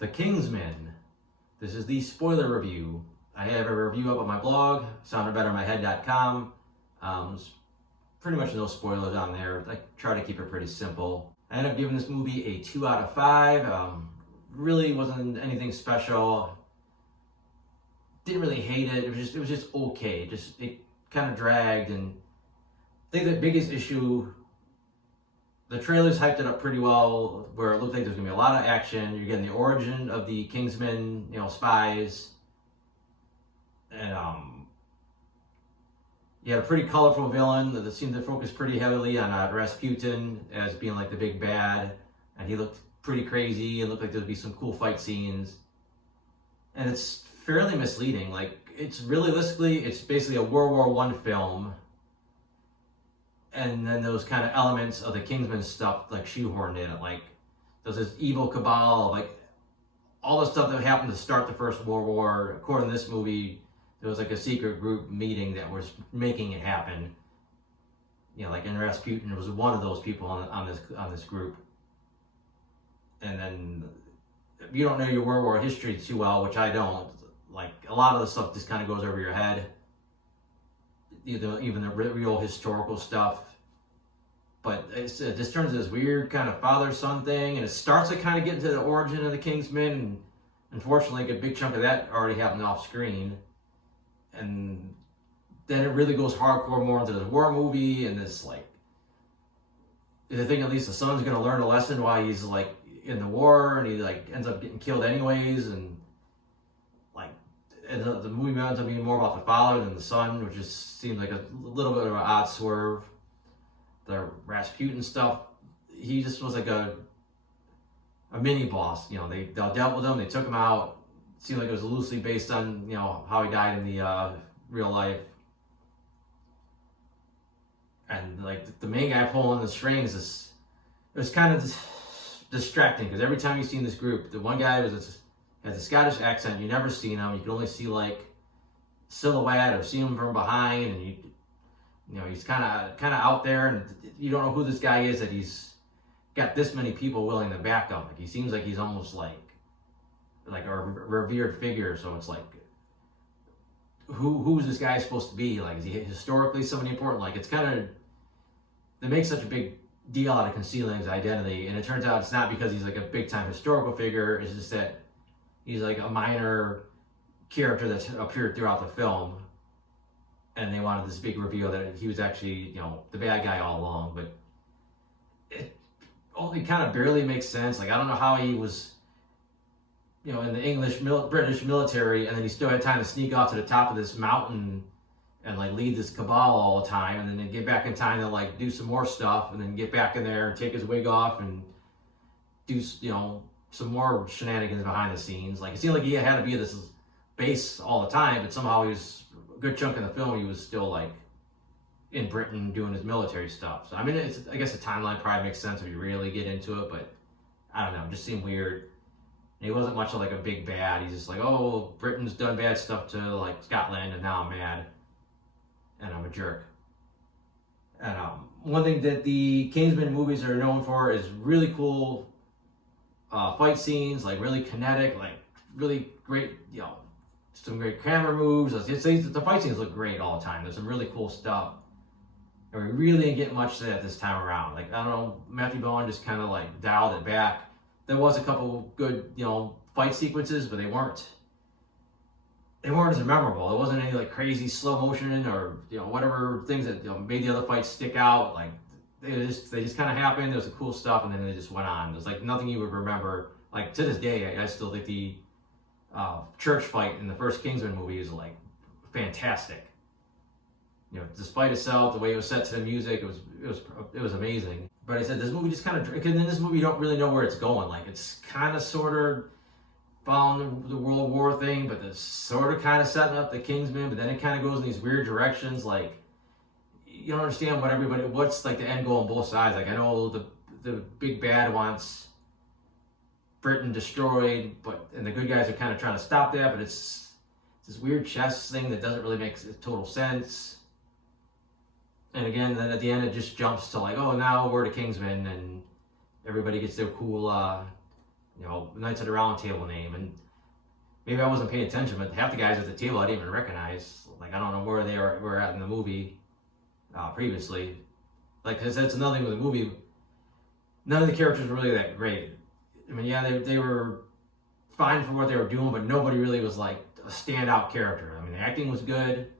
The Kingsman. This is the spoiler review. I have a review up on my blog, soundedbettermyhead.com. Pretty much no spoilers on there. I try to keep it pretty simple. I ended up giving this movie a 2 out of 5. Really wasn't anything special. Didn't really hate it. It was just okay. It kind of dragged, and I think the biggest issue, the trailers hyped it up pretty well, where it looked like there's gonna be a lot of action. You're getting the origin of the Kingsman, spies, and you had a pretty colorful villain that seemed to focus pretty heavily on Rasputin as being like the big bad, and he looked pretty crazy and looked like there'd be some cool fight scenes. And it's fairly misleading. Like, it's realistically, it's basically a World War I film, and then those kind of elements of the Kingsman stuff like shoehorned in it. Like, there's this evil cabal, like all the stuff that happened to start the First World War. According to this movie, there was like a secret group meeting that was making it happen. And Rasputin was one of those people on this group. And then, if you don't know your World War history too well, which I don't, like, a lot of the stuff just kind of goes over your head. Even the real historical stuff. But it just turns into this weird kind of father-son thing, and it starts to kind of get into the origin of the Kingsman, and unfortunately, a big chunk of that already happened off screen. And then it really goes hardcore more into the war movie, and this, like, I think at least the son's going to learn a lesson while he's, like, in the war, and he, like, ends up getting killed anyways, and, like, and the movie ends up being more about the father than the son, which just seemed like a little bit of an odd swerve. The Rasputin stuff, he just was like a mini boss. They dealt with him, they took him out. It seemed like it was loosely based on, how he died in the real life. And, like, the main guy pulling the strings, it was kind of distracting, because every time you seen this group, the one guy has a Scottish accent. You never seen him. You could only see, like, silhouette or see him from behind, and he's kind of out there, and you don't know who this guy is, that he's got this many people willing to back him. Like, he seems like he's almost like a revered figure. So it's like, who's this guy supposed to be? Like, is he historically somebody important? Like, it's kind of, they make such a big deal out of concealing his identity, and it turns out it's not because he's like a big time historical figure. It's just that he's like a minor character that's appeared throughout the film, and they wanted this big reveal that he was actually, the bad guy all along. But it only kind of barely makes sense. Like, I don't know how he was, in the British military, and then he still had time to sneak off to the top of this mountain and, like, lead this cabal all the time, and then get back in time to, like, do some more stuff, and then get back in there and take his wig off and do, some more shenanigans behind the scenes. Like, it seemed like he had to be at this base all the time, but somehow he was, a good chunk of the film, he was still, like, in Britain doing his military stuff. So, I mean, I guess the timeline probably makes sense if you really get into it, but I don't know, it just seemed weird. And he wasn't much of, like, a big bad. He's just like, oh, Britain's done bad stuff to, like, Scotland, and now I'm mad, and I'm a jerk. And one thing that the Kingsman movies are known for is really cool fight scenes, like, really kinetic, like, really great, some great camera moves. The fight scenes look great all the time. There's some really cool stuff. And we really didn't get much of that this time around. Like, I don't know, Matthew Vaughn just kind of, like, dialed it back. There was a couple good, fight sequences, but they weren't as memorable. There wasn't any, like, crazy slow motion or, whatever things that, made the other fights stick out. Like, they just kind of happened. There was some cool stuff, and then they just went on. There's, like, nothing you would remember. Like, to this day, I still think the church fight in the first Kingsman movie is, like, fantastic. Despite itself, the way it was set to the music, it was amazing. But I said, this movie just kind of, because in this movie you don't really know where it's going. Like, it's kind of sort of following the World War thing, but it's sort of kind of setting up the Kingsman, but then it kind of goes in these weird directions. Like, you don't understand what's, like, the end goal on both sides. Like, I know the big bad wants Britain destroyed, and the good guys are kind of trying to stop that, but it's this weird chess thing that doesn't really make total sense. And again, then at the end, it just jumps to, like, oh, now we're the Kingsmen, and everybody gets their cool you know, Knights of the Round Table name, and maybe I wasn't paying attention, but half the guys at the table I didn't even recognize. Like, I don't know where they were at in the movie previously. Like, because that's another thing with the movie. None of the characters were really that great. I mean, yeah, they were fine for what they were doing, but nobody really was like a standout character. I mean, the acting was good,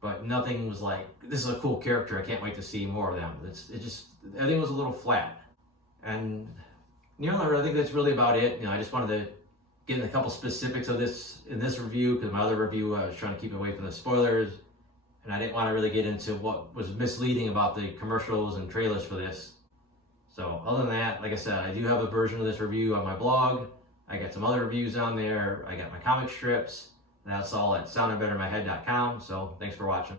but nothing was like, this is a cool character, I can't wait to see more of them. It just, everything was a little flat. And, you know, I think that's really about it. You know, I just wanted to get in a couple specifics of this in this review, because my other review, I was trying to keep away from the spoilers, and I didn't want to really get into what was misleading about the commercials and trailers for this. So other than that, like I said, I do have a version of this review on my blog. I got some other reviews on there. I got my comic strips. That's all at soundandbettermyhead.com. So thanks for watching.